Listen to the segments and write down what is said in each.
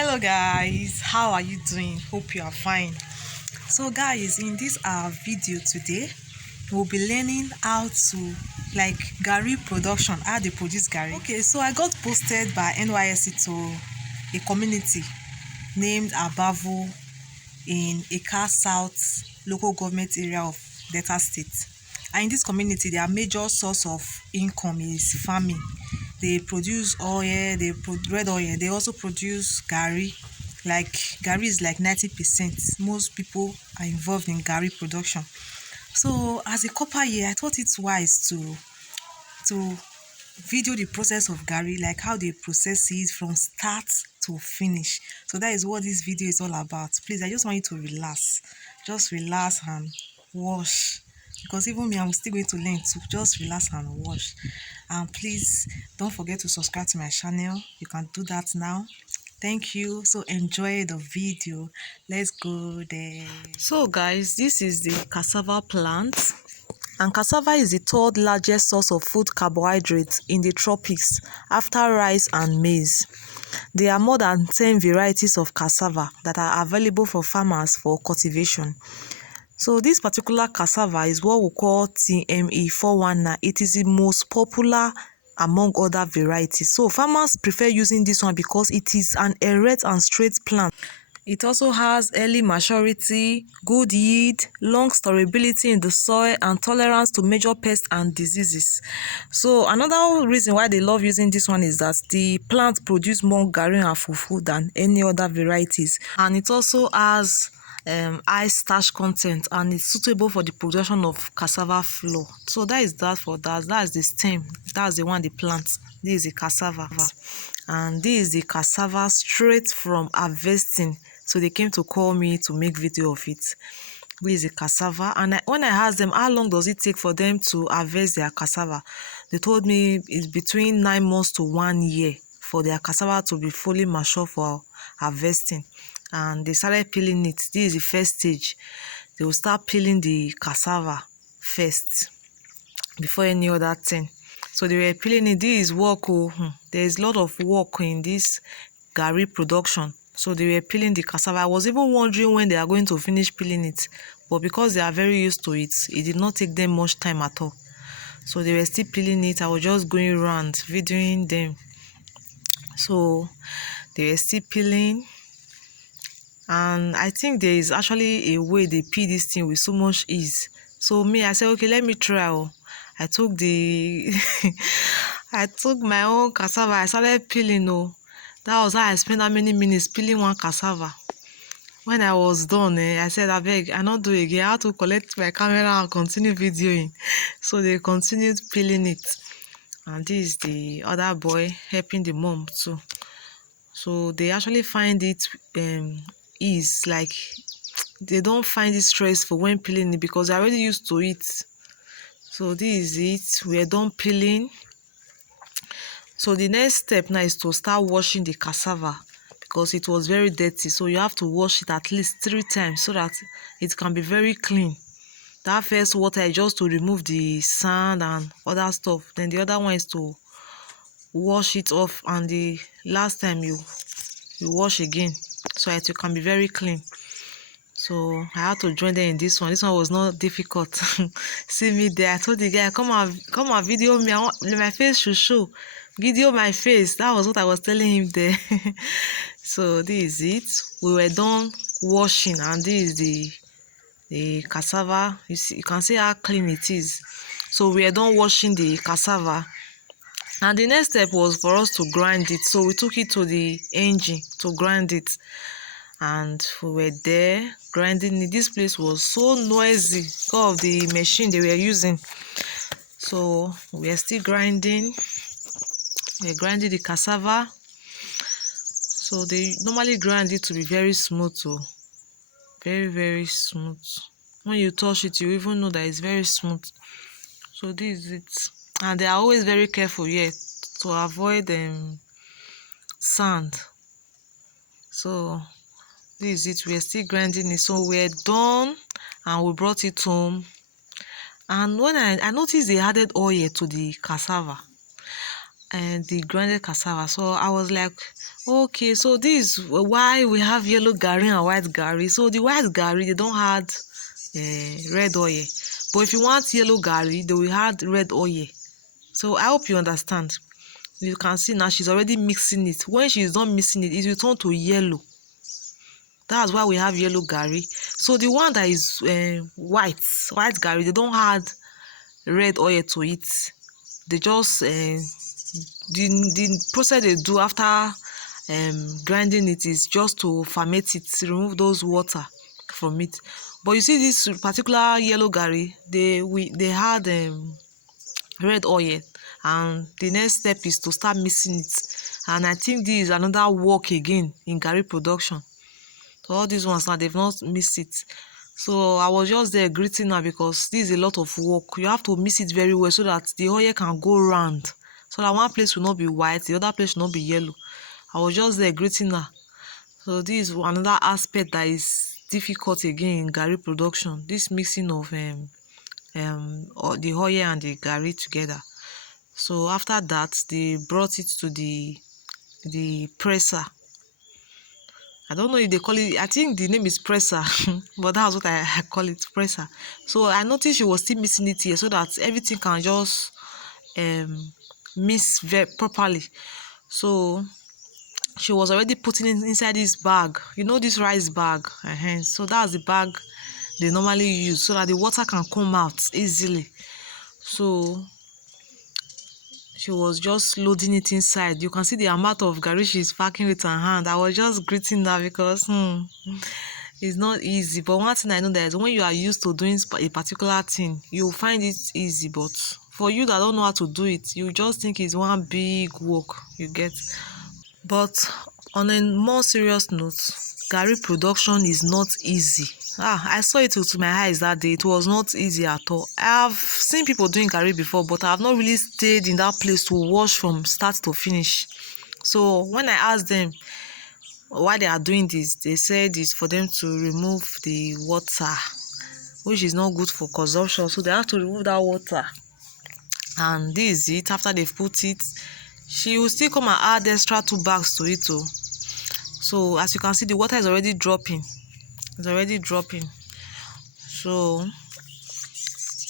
Hello guys, how are you doing? Hope you are fine. So guys, in this video today we'll be learning how to gari production, how they produce gari. Okay, so I got posted by NYSC to a community named Abavo in Eka South local government area of Delta State. And in this community, their major source of income is farming. They produce oil, red oil. They also produce gari. Like gari is like 90%. Most people are involved in gari production. So as a copper here, I thought it's wise to video the process of gari, like how they process it from start to finish. So that is what this video is all about. Please, I just want you to relax. Just relax and wash. Because even me, I'm still going to learn to just relax and wash. And please don't forget to subscribe to my channel. You can do that now. Thank you. So enjoy the video. Let's go there. So guys, this is the cassava plant. And cassava is the third largest source of food carbohydrates in the tropics after rice and maize. There are more than 10 varieties of cassava that are available for farmers for cultivation. So this particular cassava is what we call TME 419. It is the most popular among other varieties. So farmers prefer using this one because it is an erect and straight plant. It also has early maturity, good yield, long storability in the soil, and tolerance to major pests and diseases. So another reason why they love using this one is that the plant produces more gari and fufu than any other varieties. And it also has high starch content, and it's suitable for the production of cassava flour. So that is that for that. That is the stem. That's the one they plant. This is the cassava. And this is the cassava straight from harvesting. So they came to call me to make video of it. This is a cassava. And when I asked them how long does it take for them to harvest their cassava, they told me it's between 9 months to 1 year for their cassava to be fully mature for harvesting. And they started peeling it. This is the first stage. They will start peeling the cassava first before any other thing. So they were peeling it. This is work. There is a lot of work in this gari production. So they were peeling the cassava. I was even wondering when they are going to finish peeling it. But because they are very used to it, it did not take them much time at all. So they were still peeling it. I was just going around videoing them. So they were still peeling. And I think there is actually a way they peel this thing with so much ease. So me, I said, okay, let me try. I took the I took my own cassava. I started peeling. That was how I spent how many minutes peeling one cassava. When I was done, I said, I beg, I not do it again. I had to collect my camera and continue videoing. So they continued peeling it. And this is the other boy helping the mom too. So they actually find it ease, like they don't find it stressful when peeling it because they're already used to it. So this is it. We're done peeling. So the next step now is to start washing the cassava because it was very dirty. So you have to wash it at least 3 times so that it can be very clean. That first water is just to remove the sand and other stuff. Then the other one is to wash it off, and the last time you wash again so that it can be very clean. So I had to join them in this one. This one was not difficult. See me there. I told the guy, come and video me. My face should show. Video my face. That was what I was telling him there. So this is it. We were done washing, and this is the cassava. You can see how clean it is. So we are done washing the cassava. And the next step was for us to grind it. So we took it to the engine to grind it. And we were there grinding it. This place was so noisy because of the machine they were using. So we are still grinding. We're grinding the cassava. So they normally grind it to be very smooth. Very, very smooth. When you touch it, you even know that it's very smooth. So this is it. And they are always very careful here to avoid sand. So this is it. We're still grinding it. So we're done and we brought it home. And when I noticed they added oil to the cassava. the grounded cassava. So I was like, okay, so this is why we have yellow gari and white gari. So the white gari, they don't add red oil, but if you want yellow gari, they will add red oil. So I hope you understand. You can see now she's already mixing it. When she's done mixing it, it will turn to yellow. That's why we have yellow gari. So the one that is white gari, they don't add red oil to it. They just the process they do after grinding it is just to ferment it, remove those water from it. But you see this particular yellow gari, they had red oil, and the next step is to start mixing it. And I think this is another work again in gari production. So all these ones now, they've not mixed it. So I was just there greeting her because this is a lot of work. You have to mix it very well so that the oil can go round, so that one place will not be white, the other place will not be yellow. I was just there greeting her. So this is another aspect that is difficult again in gari production, this mixing of the oil and the gari together. So after that, they brought it to the presser. I don't know if they call it, I think the name is presser, but that's what I call it, presser. So I noticed she was still mixing it here so that everything can just mix very properly. So she was already putting it inside this bag, you know, this rice bag. So that's the bag they normally use so that the water can come out easily. So she was just loading it inside. You can see the amount of gari she's packing with her hand. I was just greeting her because it's not easy. But one thing I know that is when you are used to doing a particular thing, you'll find it easy. But for you that don't know how to do it, you just think it's one big work, you get. But on a more serious note, gari production is not easy. I saw it with my eyes that day. It was not easy at all. I have seen people doing gari before, but I have not really stayed in that place to watch from start to finish. So when I asked them why they are doing this, they said it's for them to remove the water, which is not good for consumption. So they have to remove that water. And this is it. After they've put it, she will still come and add extra 2 bags to it too. So as you can see, the water is already dropping. It's already dropping. So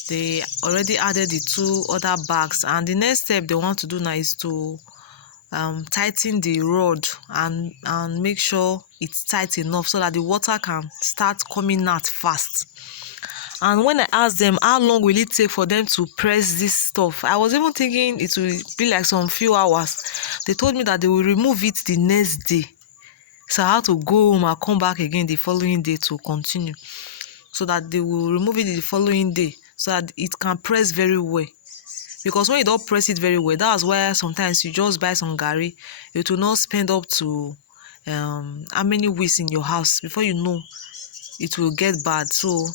they already added the 2 other bags, and the next step they want to do now is to tighten the rod and make sure it's tight enough so that the water can start coming out fast. And when I asked them how long will it take for them to press this stuff, I was even thinking it will be like some few hours. They told me that they will remove it the next day. So I had to go home and come back again the following day to continue. So that they will remove it the following day so that it can press very well. Because when you don't press it very well, that's why sometimes you just buy some gari, it will not spend up to how many weeks in your house before you know it will get bad. So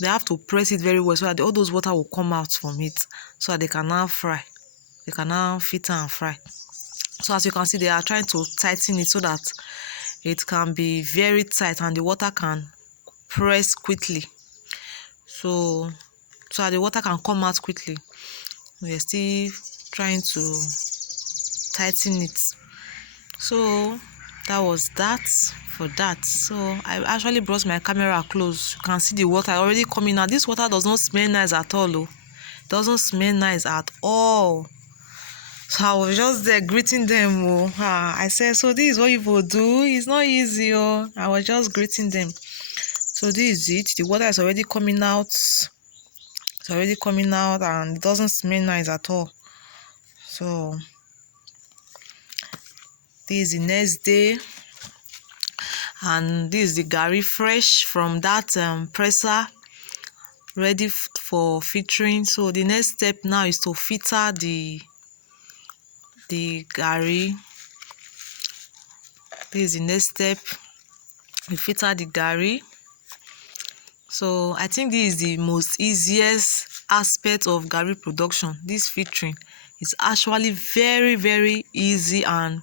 they have to press it very well so that all those water will come out from it so that they can now fry. They can now filter and fry. So as you can see, they are trying to tighten it so that it can be very tight and the water can press quickly. So that the water can come out quickly. We are still trying to tighten it. So that was that for that. So I actually brought my camera close. You can see the water already coming out. This water does not smell nice at all. It doesn't smell nice at all. So I was just there greeting them. I said, so this is what you will do. It's not easy. I was just greeting them. So this is it. The water is already coming out. It's already coming out and it doesn't smell nice at all. So this is the next day, and this is the gari fresh from that presser, ready for filtering. So the next step now is to filter the gari. This is the next step. We filter the gari. So I think this is the most easiest aspect of gari production. This filtering is actually very, very easy, and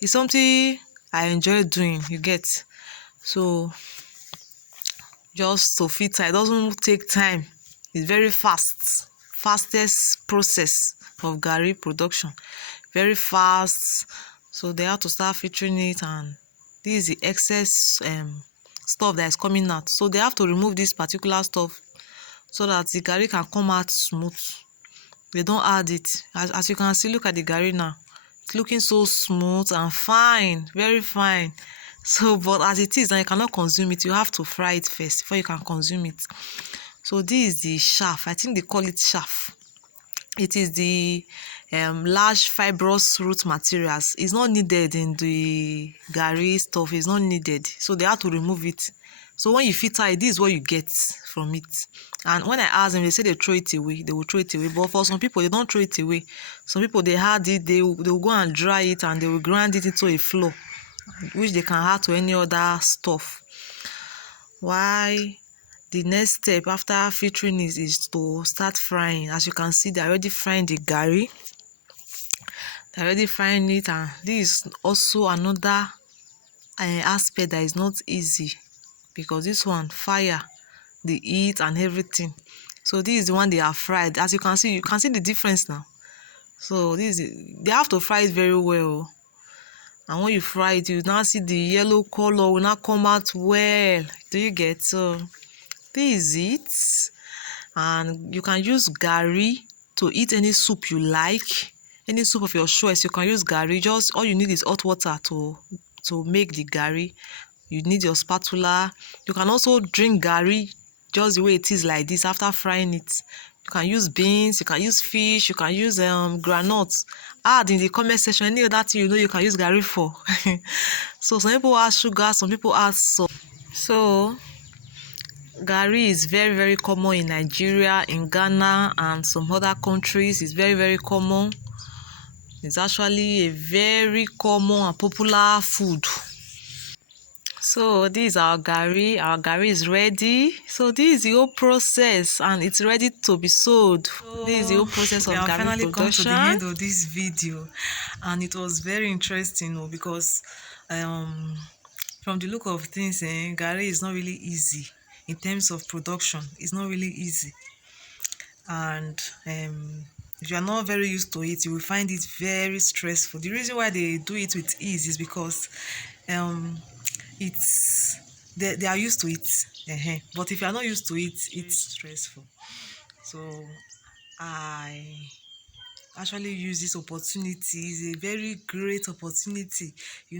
it's something I enjoy doing, you get. So just to filter, it doesn't take time. It's very fastest process of gari production. very fast. So they have to start filtering it, and this is the excess stuff that is coming out. So they have to remove this particular stuff so that the garri can come out smooth. They don't add it. As you can see, look at the garri now. It's looking so smooth and fine, very fine. So but as it is now, you cannot consume it. You have to fry it first before you can consume it. So this is the chaff. I think they call it chaff. It is the large fibrous root materials. It's not needed in the garri stuff. It's not needed, so they have to remove it. So when you filter it, this is what you get from it. And when I ask them, they say they throw it away. They will throw it away. But for some people, they don't throw it away. Some people, they had it, they will go and dry it, and they will grind it into a flour, which they can add to any other stuff. Why? The next step after filtering is to start frying. As you can see, they're already frying the garri. They're already frying it, and this is also another aspect that is not easy, because this one, fire, the heat and everything. So this is the one they are fried. As you can see the difference now. So they have to fry it very well. And when you fry it, you now see the yellow color will not come out well. Do you get? So this is it. And you can use garri to eat any soup you like, any soup of your choice. You can use garri. Just all you need is hot water to make the garri. You need your spatula. You can also drink garri just the way it is like this after frying it. You can use beans, you can use fish, you can use groundnuts. Add in the comment section any other thing you can use garri for. So some people add sugar, some people add salt. So garri is very, very common in Nigeria, in Ghana, and some other countries. It's very, very common. It's actually a very common and popular food. So this is our garri. Our garri is ready. So this is the whole process, and it's ready to be sold. So this is the whole process of garri production. We have finally come to the end of this video, and it was very interesting, because from the look of things, garri is not really easy in terms of production. It's not really easy, and if you are not very used to it, you will find it very stressful. The reason why they do it with ease is because they are used to it, but if you are not used to it, it's stressful. So I actually use this opportunity. It's a very great opportunity.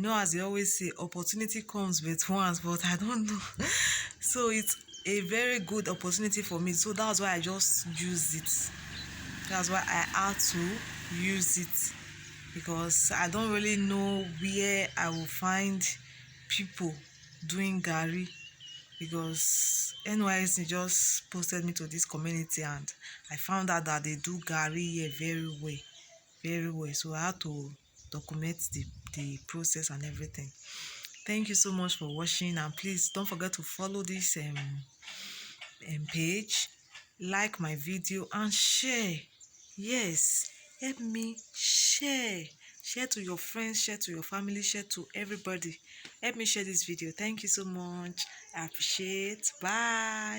As they always say, opportunity comes but once, but I don't know. So it's a very good opportunity for me, so that's why I just used it. That's why I had to use it, because I don't really know where I will find people doing garri, because NYSC just posted me to this community, and I found out that they do garri here very well. So I had to document the process and everything. Thank you so much for watching, and please don't forget to follow this page, like my video, and share. Yes, help me share to your friends, share to your family, share to everybody. Help me share this video. Thank you so much. I appreciate. Bye.